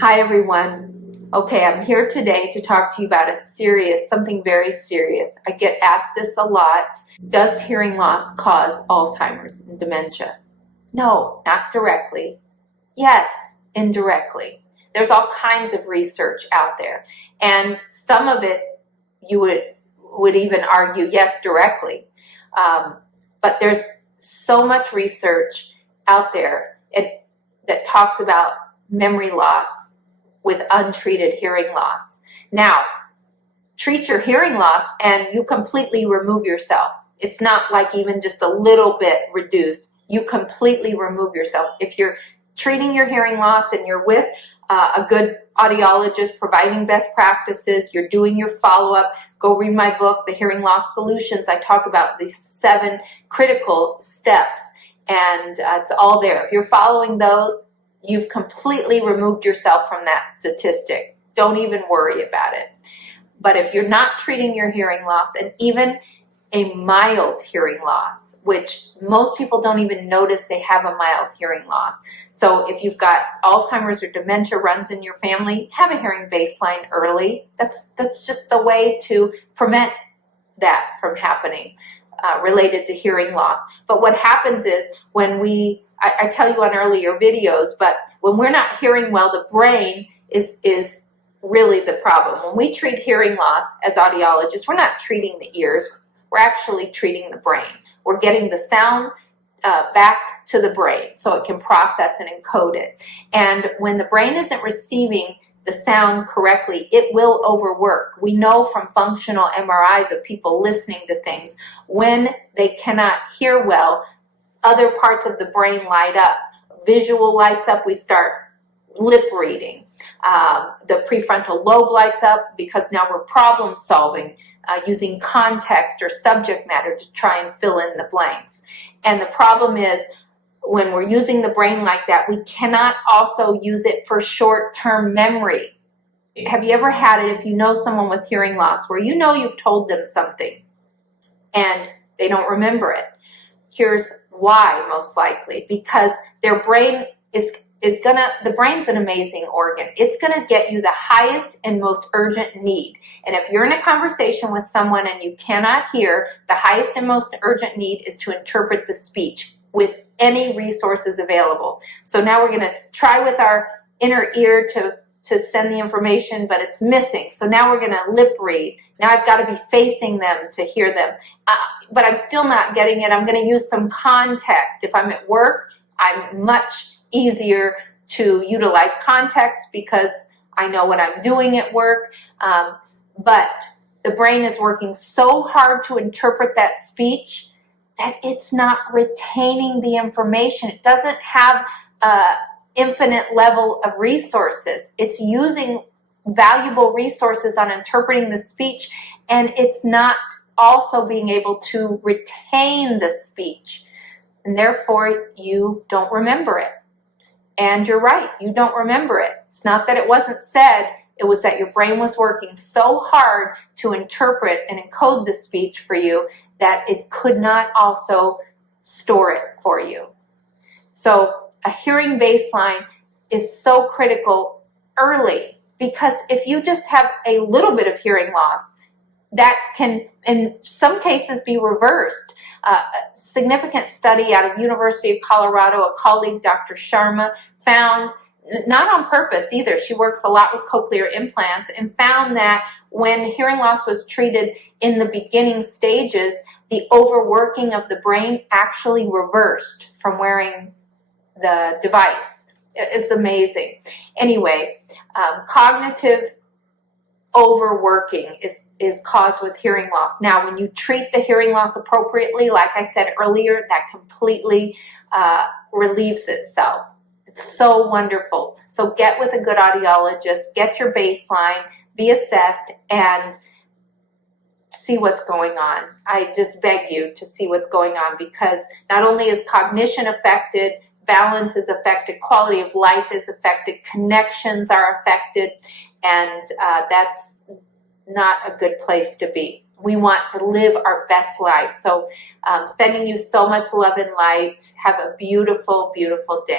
Hi everyone. Okay, I'm here today to talk to you about something very serious. I get asked this a lot. Does hearing loss cause Alzheimer's and dementia? No, not directly. Yes, indirectly. There's all kinds of research out there, and some of it you would even argue yes, directly. But there's so much research out there that talks about memory loss with untreated hearing loss. Now, treat your hearing loss and you completely remove yourself. It's not like even just a little bit reduced. You completely remove yourself. If you're treating your hearing loss and you're with a good audiologist providing best practices, you're doing your follow-up, go read my book, The Hearing Loss Solutions. I talk about these 7 critical steps, and it's all there. If you're following those, you've completely removed yourself from that statistic. Don't even worry about it. But if you're not treating your hearing loss, and even a mild hearing loss, which most people don't even notice they have a mild hearing loss. So if you've got Alzheimer's or dementia runs in your family, have a hearing baseline early. That's just the way to prevent that from happening related to hearing loss. But what happens is when I tell you on earlier videos, but when we're not hearing well, the brain is really the problem. When we treat hearing loss as audiologists, we're not treating the ears, we're actually treating the brain. We're getting the sound back to the brain so it can process and encode it. And when the brain isn't receiving the sound correctly, it will overwork. We know from functional MRIs of people listening to things, when they cannot hear well, other parts of the brain light up. Visual lights up, we start lip reading. The prefrontal lobe lights up because now we're problem solving using context or subject matter to try and fill in the blanks. And the problem is when we're using the brain like that, we cannot also use it for short-term memory. Have you ever had it, if you know someone with hearing loss, where you know you've told them something and they don't remember it? Here's why, most likely, because their brain the brain's an amazing organ. It's gonna get you the highest and most urgent need. And if you're in a conversation with someone and you cannot hear, the highest and most urgent need is to interpret the speech with any resources available. So now we're gonna try with our inner ear to send the information, but it's missing. So now we're gonna lip read. Now I've gotta be facing them to hear them. But I'm still not getting it. I'm gonna use some context. If I'm at work, I'm much easier to utilize context because I know what I'm doing at work. But the brain is working so hard to interpret that speech that it's not retaining the information. It doesn't have infinite level of resources. It's using valuable resources on interpreting the speech, and it's not also being able to retain the speech. And therefore, you don't remember it. And you're right, you don't remember it. It's not that it wasn't said, it was that your brain was working so hard to interpret and encode the speech for you that it could not also store it for you. So a hearing baseline is so critical early, because if you just have a little bit of hearing loss, that can in some cases be reversed. A significant study out of University of Colorado, a colleague, Dr. Sharma, found, not on purpose either, she works a lot with cochlear implants, and found that when hearing loss was treated in the beginning stages, the overworking of the brain actually reversed from wearing the device. It's amazing. Anyway, cognitive overworking is caused with hearing loss. Now, when you treat the hearing loss appropriately, like I said earlier, that completely relieves itself. It's so wonderful. So get with a good audiologist, get your baseline, be assessed, and see what's going on. I just beg you to see what's going on, because not only is cognition affected, balance is affected, quality of life is affected, connections are affected, and that's not a good place to be. We want to live our best life. So sending you so much love and light. Have a beautiful, beautiful day.